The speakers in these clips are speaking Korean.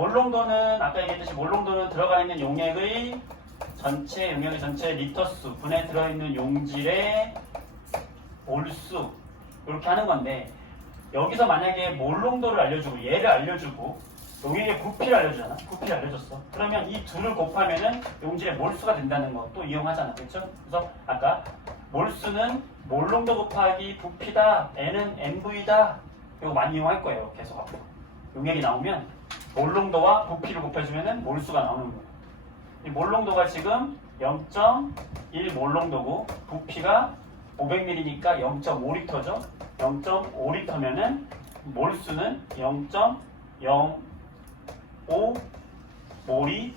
몰롱도는 아까 얘기했듯이 몰롱도는 들어가 있는 용액의 용액의 전체 리터수 분에 들어있는 용질의 몰수 이렇게 하는 건데 여기서 만약에 몰롱도를 알려주고 얘를 알려주고 용액의 부피를 알려주잖아. 부피를 알려줬어. 그러면 이 둘을 곱하면은 용질의 몰수가 된다는 것도 이용하잖아. 그렇죠? 그래서 아까 몰수는 몰롱도 곱하기 부피다. N은 MV다. 이거 많이 이용할 거예요. 계속 앞으로. 용액이 나오면 몰롱도와 부피를 곱해주면은 몰수가 나오는 거예요. 이 몰롱도가 지금 0.1 몰롱도고 부피가 500ml니까 0.5리터죠. 0.5리터면은 몰수는 0.05몰이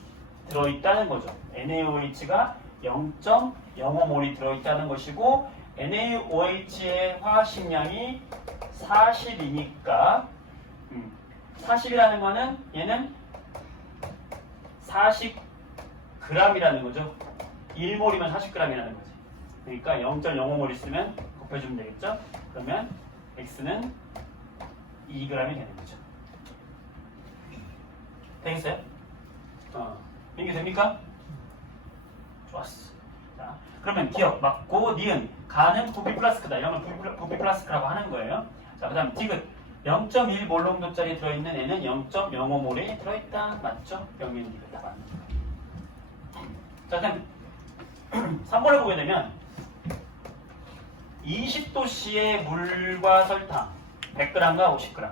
들어있다는 거죠. NaOH가 0.05몰이 들어있다는 것이고 NaOH의 화학식량이 40이니까 40이라는 거는 얘는 40g이라는 거죠. 1몰이면 40g이라는 거지. 그러니까 0.05몰 있으면 곱해주면 되겠죠. 그러면 X는 2g이 되는 거죠. 되겠어요? 이게 됩니까? 좋았어. 자, 그러면 기억, 맞고, 니은, 가는 부피 플라스크다. 이런 걸 부피 플라스크라고 하는 거예요. 자, 그 다음 디귿. 0.1 몰롱도짜리 들어있는 애는 0.05몰이 들어있다. 맞죠? 병인 디귿 다 맞는 거예요. 자, 그다음 3번을 보게 되면 20도씨의 물과 설탕 100g과 50g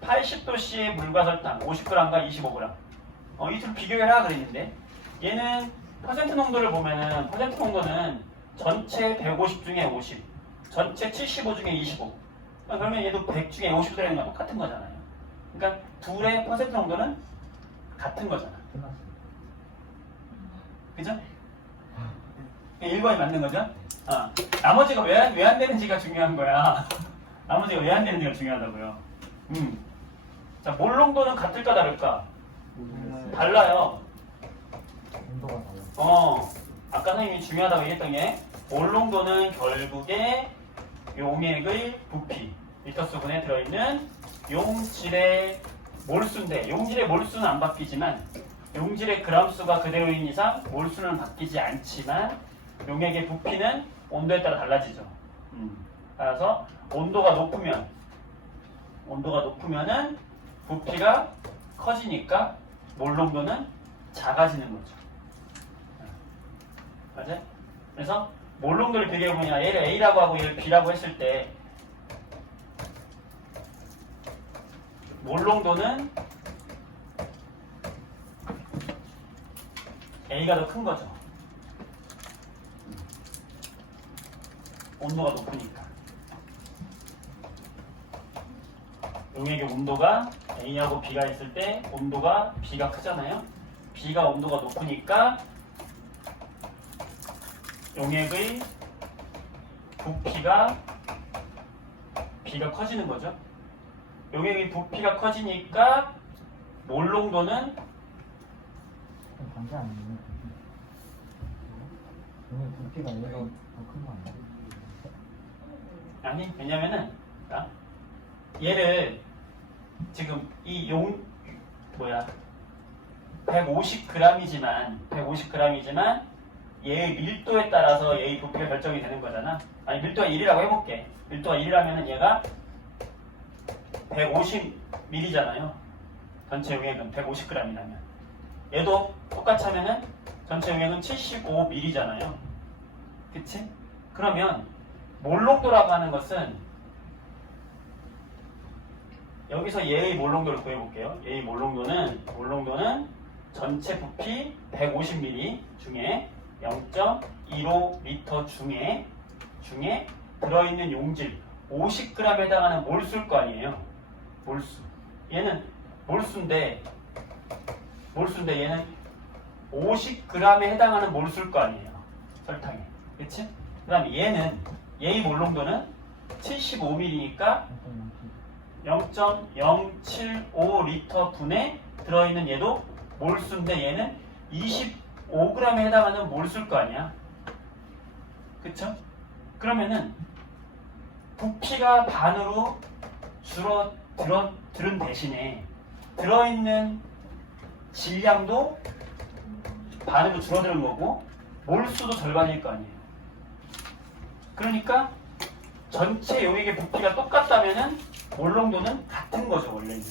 80도씨의 물과 설탕 50g과 25g 이 둘 비교해라 그랬는데 얘는 퍼센트 농도를 보면은 퍼센트 농도는 전체 150 중에 50 전체 75 중에 25 그러면 얘도 100 중에 50 들어있는 건 똑같은 거잖아요. 그러니까 둘의 퍼센트 농도는 같은 거잖아. 그죠? 1번이 맞는 거죠? 나머지가 왜 안 되는지가 중요한 거야. 나머지가 왜 안 되는지가 중요하다고요. 자, 몰롱도는 같을까 다를까? 달라요. 온도가 달라. 아까 선생님이 중요하다고 얘기했던 게 몰롱도는 결국에 용액의 부피, 리터수분에 들어있는 용질의 몰수인데 용질의 몰수는 안 바뀌지만 용질의 그람수가 그대로인 이상 몰수는 바뀌지 않지만 용액의 부피는 온도에 따라 달라지죠. 따라서 온도가 높으면은 부피가 커지니까 몰롱도는 작아지는 거죠. 맞아요? 그래서 몰롱도를 비교해보면 얘를 A라고 하고 얘를 B라고 했을 때 몰롱도는 A가 더 큰 거죠. 온도가 높으니까. 용액의 온도가 A하고 B가 있을 때 온도가 B가 크잖아요. B가 온도가 높으니까 용액의 부피가 B가 커지는 거죠. 용액의 부피가 커지니까 몰롱도는 반지 아니에요? 오늘 부피가 얘가 더 큰 거 아니야? 아니, 왜냐면은 얘를 지금 이 150g이지만 얘의 밀도에 따라서 얘의 부피가 결정이 되는 거잖아. 아니, 밀도가 1이라고 해볼게. 밀도가 1이라면 얘가 150ml잖아요. 전체 용액은 150g이라면. 얘도 똑같이 하면은 전체 용액은 75ml잖아요. 그치? 그러면 몰롱도라고 하는 것은 여기서 얘의 몰롱도를 구해볼게요. 얘의 몰롱도는 전체 부피 150ml 중에 0.15L 중에 들어있는 용질 50g에 해당하는 몰수일 거 아니에요. 몰수. 얘는 몰수인데 얘는 50g에 해당하는 몰수일 거 아니에요. 설탕에. 그치? 그 다음에 얘의 몰롱도는 75ml니까 0.075L 분에 들어있는 얘도 몰수인데 얘는 25g에 해당하는 몰수일 거 아니야. 그쵸? 그러면은 부피가 반으로 줄어든 대신에 들어있는 질량도 반으로 줄어드는 거고 몰수도 절반일 거 아니에요. 그러니까 전체 용액의 부피가 똑같다면은 몰롱도는 같은 거죠, 원래는.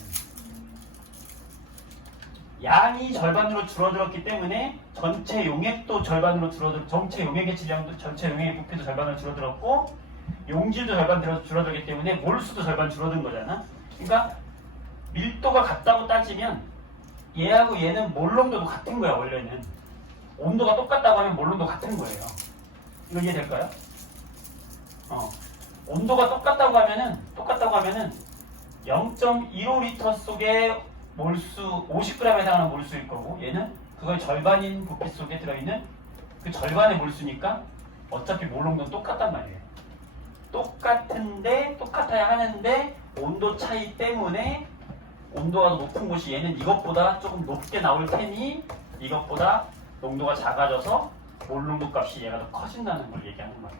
양이 절반으로 줄어들었기 때문에 전체 용액도 절반으로 전체 용액의 질량도, 전체 용액의 부피도 절반으로 줄어들었고, 용질도 절반 줄어들기 때문에 몰수도 절반 줄어든 거잖아. 그러니까 밀도가 같다고 따지면 얘하고 얘는 몰롱도도 같은 거야, 원래는. 온도가 똑같다고 하면 몰롱도 같은 거예요. 이거 이해될까요? 온도가 똑같다고 하면은 0.15L 속에 몰수 50g에 해당하는 몰수일 거고, 얘는 그거의 절반인 부피 속에 들어있는 그 절반의 몰수니까 어차피 몰롱도는 똑같단 말이에요. 똑같아야 하는데 온도 차이 때문에 온도가 높은 곳이 얘는 이것보다 조금 높게 나올 테니 이것보다 농도가 작아져서 몰롱도 값이 얘가 더 커진다는 걸 얘기하는 거예요.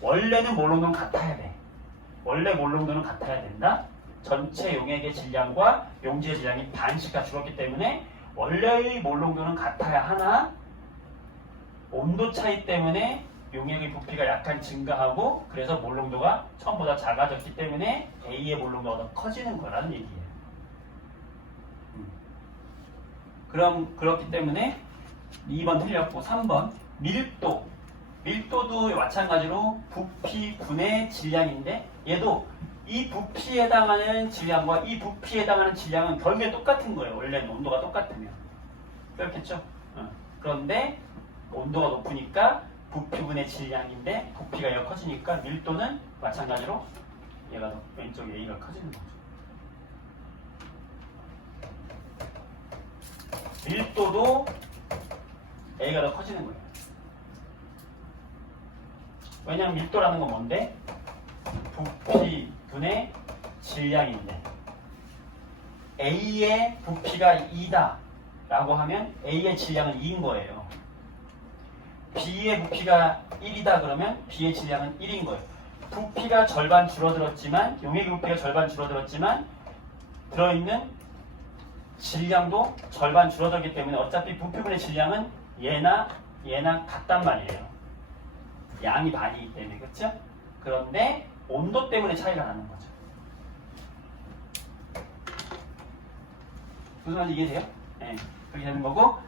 원래는 몰롱도는 같아야 돼. 원래 몰롱도는 같아야 된다. 전체 용액의 질량과 용질의 질량이 반씩가 줄었기 때문에 원래의 몰롱도는 같아야 하나 온도 차이 때문에 용액의 부피가 약간 증가하고 그래서 몰롱도가 처음보다 작아졌기 때문에 A의 몰롱도가 더 커지는 거라는 얘기예요. 그럼 그렇기 때문에 2번 틀렸고 3번 밀도도 마찬가지로 부피 분의 질량인데 얘도 이 부피에 해당하는 질량과 이 부피에 해당하는 질량은 결국에 똑같은 거예요. 원래는 온도가 똑같으면 그렇겠죠? 그런데 온도가 높으니까 부피분의 질량인데 부피가 얘가 커지니까 밀도는 마찬가지로 얘가 왼쪽 A가 커지는 거죠. 밀도도 A가 더 커지는 거예요. 왜냐하면 밀도라는 건 뭔데? 부피분의 질량인데 A의 부피가 2다 라고 하면 A의 질량은 2인 거예요. B의 부피가 1이다 그러면 B의 질량은 1인 거예요. 부피가 절반 줄어들었지만 용액의 부피가 절반 줄어들었지만 들어있는 질량도 절반 줄어들기 때문에 어차피 부피분의 질량은 얘나 같단 말이에요. 양이 반이기 때문에. 그렇죠? 그런데 온도 때문에 차이가 나는 거죠. 무슨 말인지 이해돼요? 네, 그렇게 되는 거고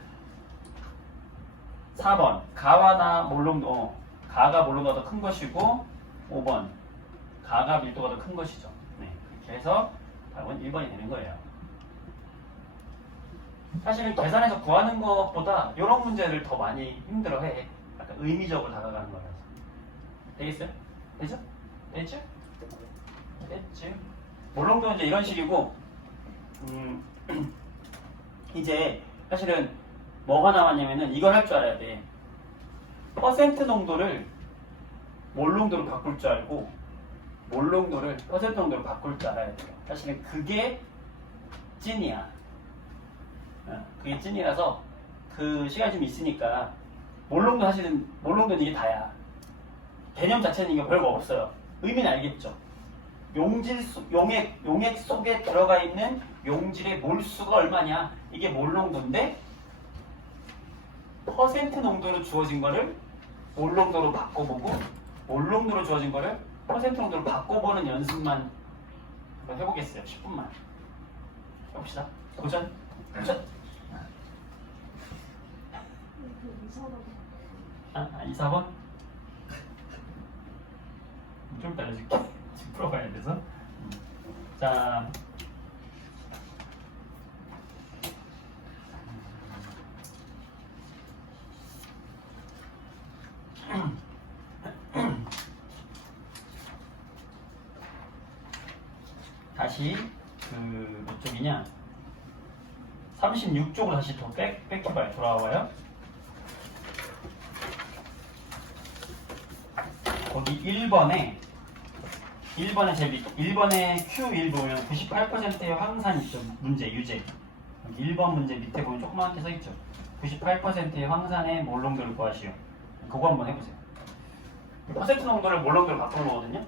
4번 가와나 몰롱도 가가 몰롱도가 더 큰 것이고 5번 가가 밀도가 더 큰 것이죠. 네, 그렇게 해서 답은 1번이 되는 거예요. 사실은 계산해서 구하는 것보다 이런 문제를 더 많이 힘들어해. 약간 의미적으로 다가가는 거라서. 되겠어요? 되죠? 됐죠? 됐죠? 몰롱도는 이제 이런 식이고 이제 사실은 뭐가 나왔냐면은 이걸 할 줄 알아야 돼. 퍼센트 농도를 몰롱도로 바꿀 줄 알고 몰롱도를 퍼센트 농도로 바꿀 줄 알아야 돼요. 사실은 그게 찐이야. 그게 찐이라서 그 시간이 좀 있으니까 몰롱도는 이게 다야. 개념 자체는 이게 별거 없어요. 의미는 알겠죠? 용액 속에 들어가 있는 용질의 몰수가 얼마냐? 이게 몰롱도인데 퍼센트 농도로 주어진 거를 몰롱도로 바꿔보고 몰롱도로 주어진 거를 퍼센트 농도로 바꿔보는 연습만 한번 해보겠어요. 10분만 해봅시다. 도전. 아, 2, 4번? 좀 이따 알려줄게. 지금 풀어봐야 돼서. 자, 다시 몇 쪽이냐? 36쪽으로 다시 더 백해봐요. 돌아와봐요. 거기 1번에 Q1 보면 98%의 황산 있죠. 문제, 유제. 여기 1번 문제 밑에 보면 조그맣게 써있죠. 98%의 황산의 몰롱도를 구하시오. 그거 한번 해보세요. 퍼센트 농도를 몰롱도로 바꾸는 거거든요.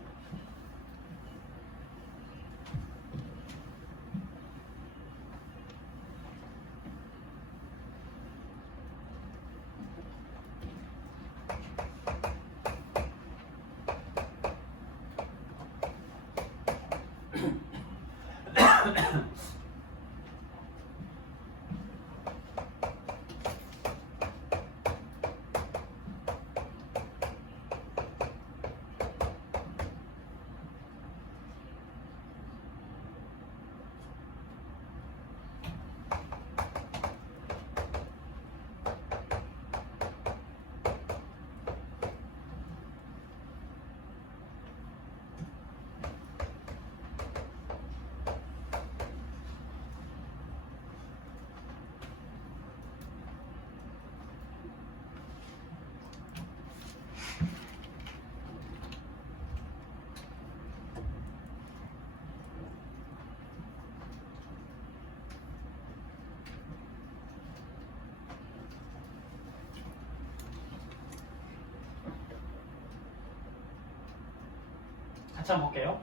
같이 한번 볼게요.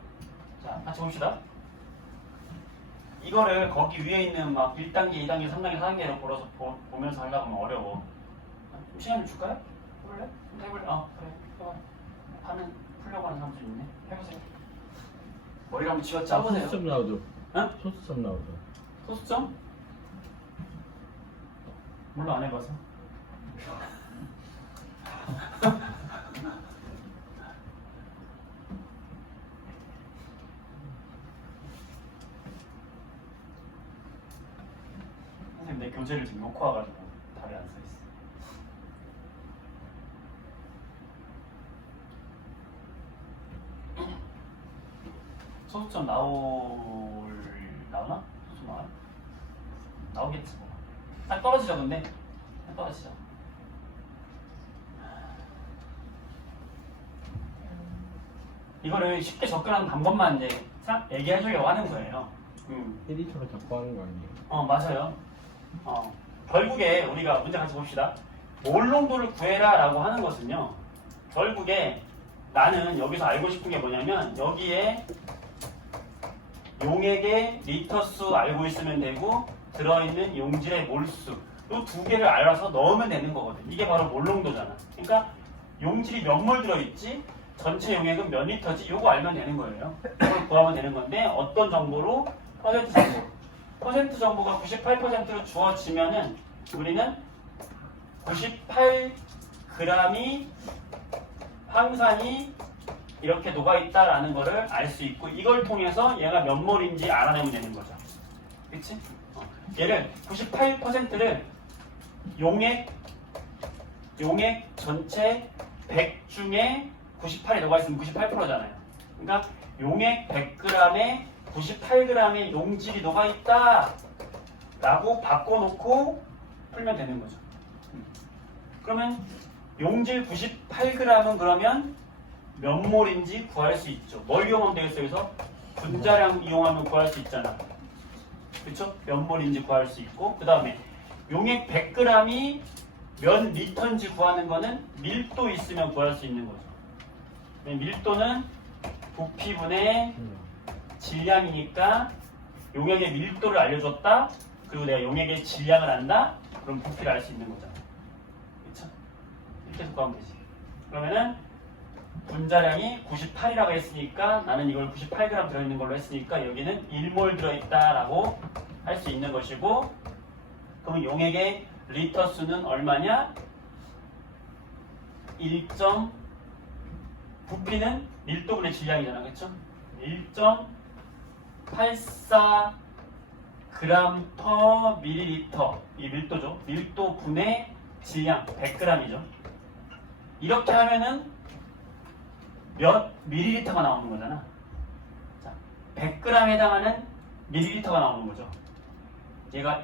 자, 같이 봅시다. 이거를 거기 위에 있는 막 1단계, 2단계, 3단계, 4단계로 걸어서 보면서 하려고 하면 어려워. 좀 시간 좀 줄까요? 해볼래? 좀 해볼래? 그래. 해봐. 하는, 풀려고 하는 사람도 있네. 해보세요. 머리를 한번 쥐어 짜보세요. 소수점 나오죠. 응? 소수점 나오죠. 소수점? 몰라, 안 해봐서. 선생님, 내 교재를 지금 놓고 와가지고 답이 안 써있어. 소수점 나오나? 소수점 나와요? 나오겠지 뭐. 딱 떨어지죠 근데? 딱 떨어지죠. 이거를 쉽게 접근하는 방법만 이제 얘기해 주려고 하는 거예요. 에디터가 자꾸 하는 거 아니에요? 맞아요. 결국에 우리가 문제 같이 봅시다. 몰롱도를 구해라 라고 하는 것은요, 결국에 나는 여기서 알고 싶은 게 뭐냐면, 여기에 용액의 리터수 알고 있으면 되고, 들어있는 용질의 몰수, 이 두 개를 알아서 넣으면 되는 거거든. 이게 바로 몰롱도잖아. 그러니까 용질이 몇 몰 들어있지, 전체 용액은 몇 리터지, 이거 알면 되는 거예요. 이걸 구하면 되는 건데, 어떤 정보로? 퍼센트 정보. 퍼센트 정보가 98%로 주어지면은 우리는 98g이 황산이 이렇게 녹아있다라는 거를 알 수 있고, 이걸 통해서 얘가 몇 몰인지 알아내면 되는 거죠. 그치? 얘를 98%를 용액 전체 100 중에 98이 녹아있으면 98%잖아요. 그러니까 용액 100g에 98g의 용질이 녹아있다 라고 바꿔놓고 풀면 되는 거죠. 그러면 용질 98g은 그러면 몇 몰인지 구할 수 있죠. 뭘 이용하면 되겠어요? 그래서 분자량 이용하면 구할 수 있잖아. 그렇죠? 몇 몰인지 구할 수 있고, 그 다음에 용액 100g이 몇 리터인지 구하는 거는 밀도 있으면 구할 수 있는 거죠. 밀도는 부피분의 질량이니까 용액의 밀도를 알려줬다. 그리고 내가 용액의 질량을 안다. 그럼 부피를 알 수 있는 거잖아. 그렇죠? 이렇게 해서 구하면 되지. 그러면은 분자량이 98이라고 했으니까 나는 이걸 98g 들어있는 걸로 했으니까 여기는 1몰 들어있다라고 할 수 있는 것이고, 그러면 용액의 리터 수는 얼마냐? 1. 부피는 밀도분의 질량이잖아. 그렇죠? 1.84 g/ml. 이 밀도죠. 밀도 분의 질량 100g이죠. 이렇게 하면은 몇 밀리리터가 나오는 거잖아. 자, 100g에 해당하는 밀리리터가 나오는 거죠. 얘가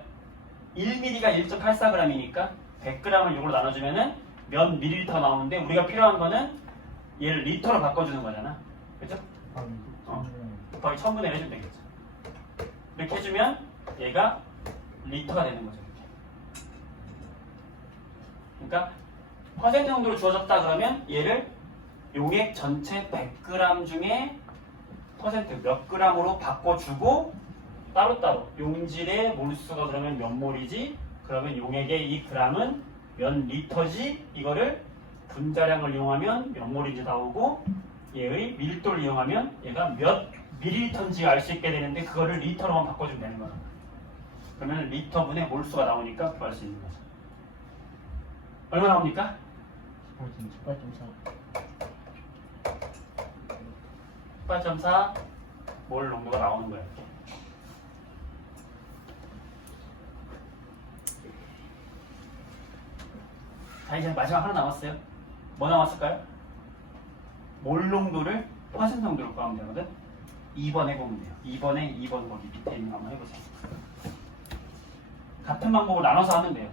1ml가 1.84g이니까 100g을 이걸로 나눠주면은 몇 밀리리터가 나오는데, 우리가 필요한 거는 얘를 리터로 바꿔주는 거잖아. 그죠? 곱하기 1000분의 1 해주면 되겠죠. 이렇게 해주면 얘가 리터가 되는 거죠. 이렇게. 그러니까 퍼센트 정도로 주어졌다 그러면 얘를 용액 전체 100g 중에 퍼센트 몇 g으로 바꿔주고, 따로따로 용질의 몰수가 그러면 몇 몰이지, 그러면 용액의 이 g은 몇 리터지, 이거를 분자량을 이용하면 몇 몰인지 나오고, 얘의 밀도를 이용하면 얘가 몇 밀리리터인지 알 수 있게 되는데 그거를 리터로만 바꿔주면 되는 거야. 그러면 리터분의 몰수가 나오니까 구할 수 있는 거죠. 얼마 나옵니까? 18.4. 18.4 몰 농도가 나오는 거예요. 이렇게. 자, 이제 마지막 하나 남았어요. 뭐 남았을까요? 몰 농도를 퍼센트 농도로 구하면 되거든. 2번 해보면 돼요. 2번에 2번 거기 밑에 있는 거 한번 해보세요. 같은 방법으로 나눠서 하면 돼요.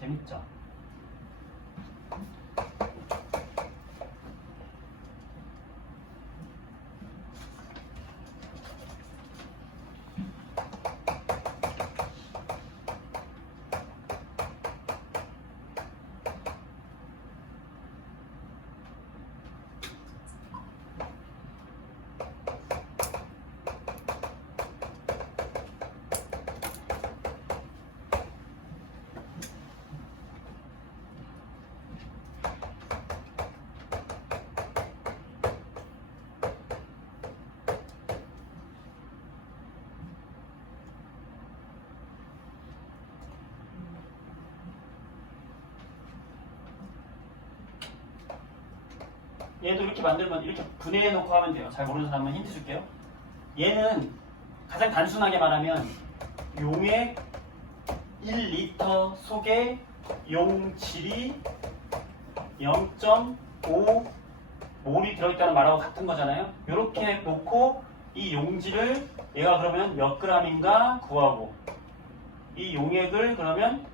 재밌죠? 얘도 이렇게 만들면 이렇게 분해해 놓고 하면 돼요. 잘 모르는 사람은 힌트 줄게요. 얘는 가장 단순하게 말하면 용액 1리터 속에 용질이 0.5 몰이 들어있다는 말하고 같은 거잖아요. 이렇게 놓고 이 용질을 얘가 그러면 몇 g인가 구하고 이 용액을 그러면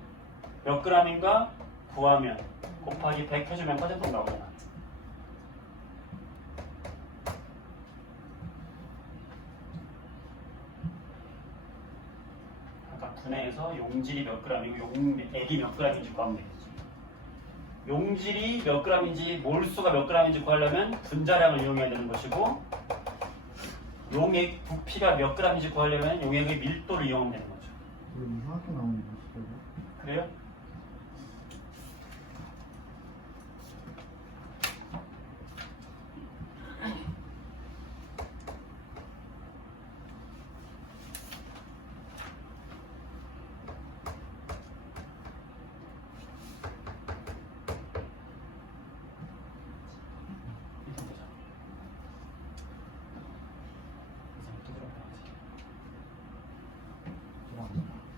몇 g인가 구하면 곱하기 100 해주면 퍼센트 나오잖아. 아까 분해해서 용질이 몇 g이고 용액이 몇 g인지 구하면 되겠지. 용질이 몇 g인지 몰수가 몇 g인지 구하려면 분자량을 이용해야 되는 것이고 용액 부피가 몇 g인지 구하려면 용액의 밀도를 이용하면 되는 거죠. 이거 이상하게 나오는 거 진짜. 그래요?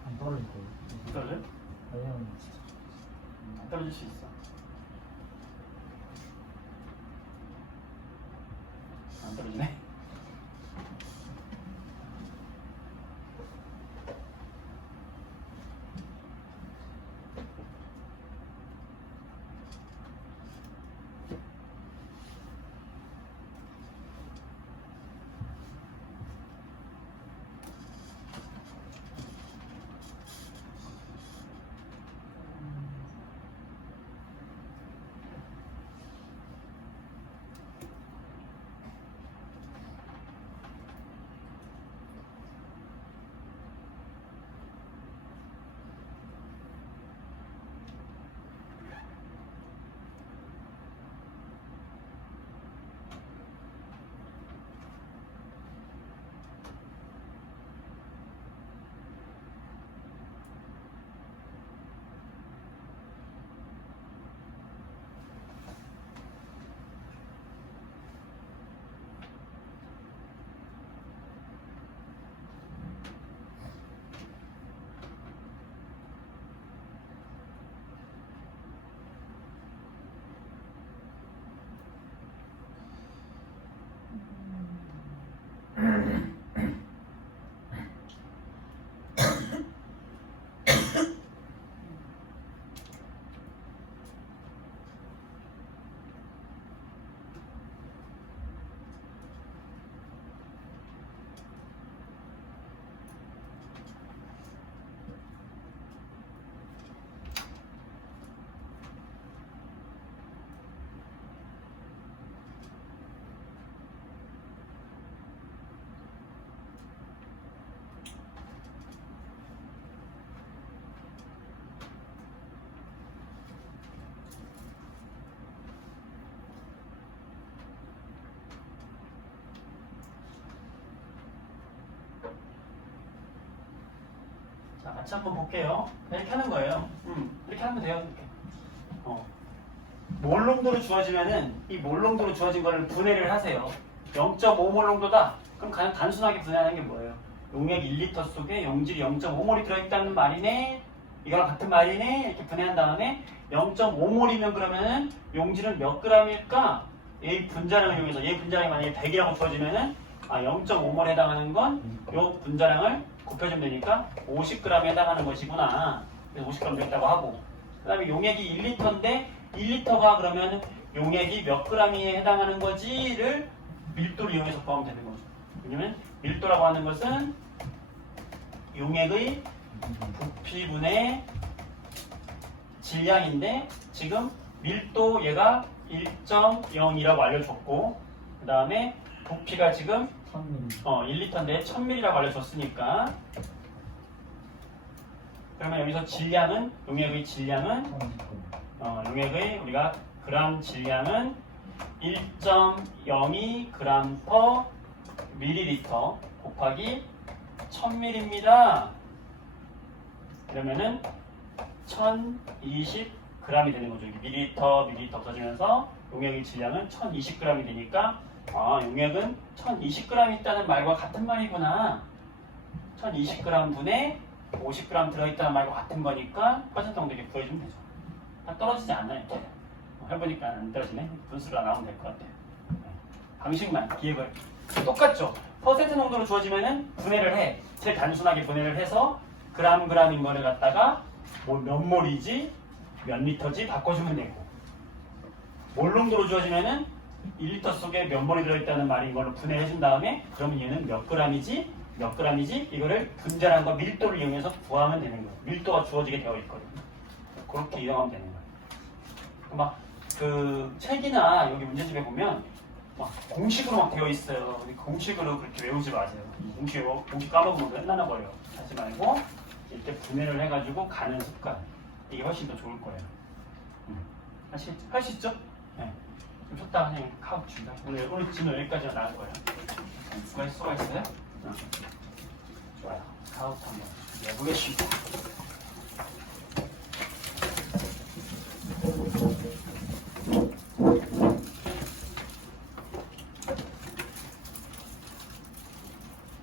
안 떨어질 거예요. 떨어져? 왜냐면 안 떨어질 수 있어. 안 떨어지네. 같이 한번 볼게요. 이렇게 하는 거예요. 이렇게 하면 돼요. 이렇게. 몰롱도로 주어지면은 이 몰롱도로 주어진 거를 분해를 하세요. 0.5몰롱도다. 그럼 가장 단순하게 분해하는 게 뭐예요? 용액 1리터 속에 용질이 0.5몰이 들어있다는 말이네. 이거랑 같은 말이네. 이렇게 분해한 다음에 0.5몰이면 그러면은 용질은 몇 g일까? 얘 분자량을 이용해서 얘 분자량이 만약에 100이라고 주어지면은 0.5몰에 해당하는 건 요 분자량을 곱해주면 되니까 50g에 해당하는 것이구나. 그래서 50g 되겠다고 하고, 그 다음에 용액이 1리터인데 1리터가 그러면 용액이 몇 g에 해당하는 거지를 밀도를 이용해서 구하면 되는 거죠. 왜냐면 밀도라고 하는 것은 용액의 부피분의 질량인데 지금 밀도 얘가 1.0이라고 알려줬고, 그 다음에 부피가 지금 1000ml. 1리터인데 1000ml라고 알려줬으니까, 그러면 여기서 질량은, 용액의 질량은 1000ml. 용액의 우리가 그람 질량은 1.02 그람 퍼 밀리리터 곱하기 1000ml입니다. 그러면은 1020 g이 되는 거죠. 이게 밀리리터 없어지면서 용액의 질량은 1020g이 되니까 용액은 1020g 있다는 말과 같은 말이구나. 1020g 분에 50g 들어있다는 말과 같은 거니까 퍼센트 정도 이렇게 구해주면 되죠. 다 떨어지지 않아요. 이렇게. 해보니까 안 떨어지네. 분수가 나오면 될 것 같아요. 방식만, 기획을. 똑같죠? 퍼센트 농도로 주어지면은 분해를 해. 제일 단순하게 분해를 해서 그람인 거를 갖다가 몇 몰이지, 몇 리터지 바꿔주면 되고, 몰농도로 주어지면은 1리터 속에 몇 몰이 들어있다는 말인 걸로 분해해준 다음에 그러면 얘는 몇 g이지, 이거를 분자량과 밀도를 이용해서 구하면 되는 거예요. 밀도가 주어지게 되어 있거든요. 그렇게 이용하면 되는 거예요. 막 그 책이나 여기 문제집에 보면 막 공식으로 막 되어 있어요. 공식으로 그렇게 외우지 마세요. 공식 까먹으면 끝나나 버려요. 하지 말고 이렇게 분해를 해가지고 가는 습관, 이게 훨씬 더 좋을 거예요. 할 수 있죠? 네. 좀 쉬었다가 그냥 카우 준다. 오늘 지금 여기까지가 나을 거예요. 수고했어요? 좋아요. 카우트 한번 해보겠습니다.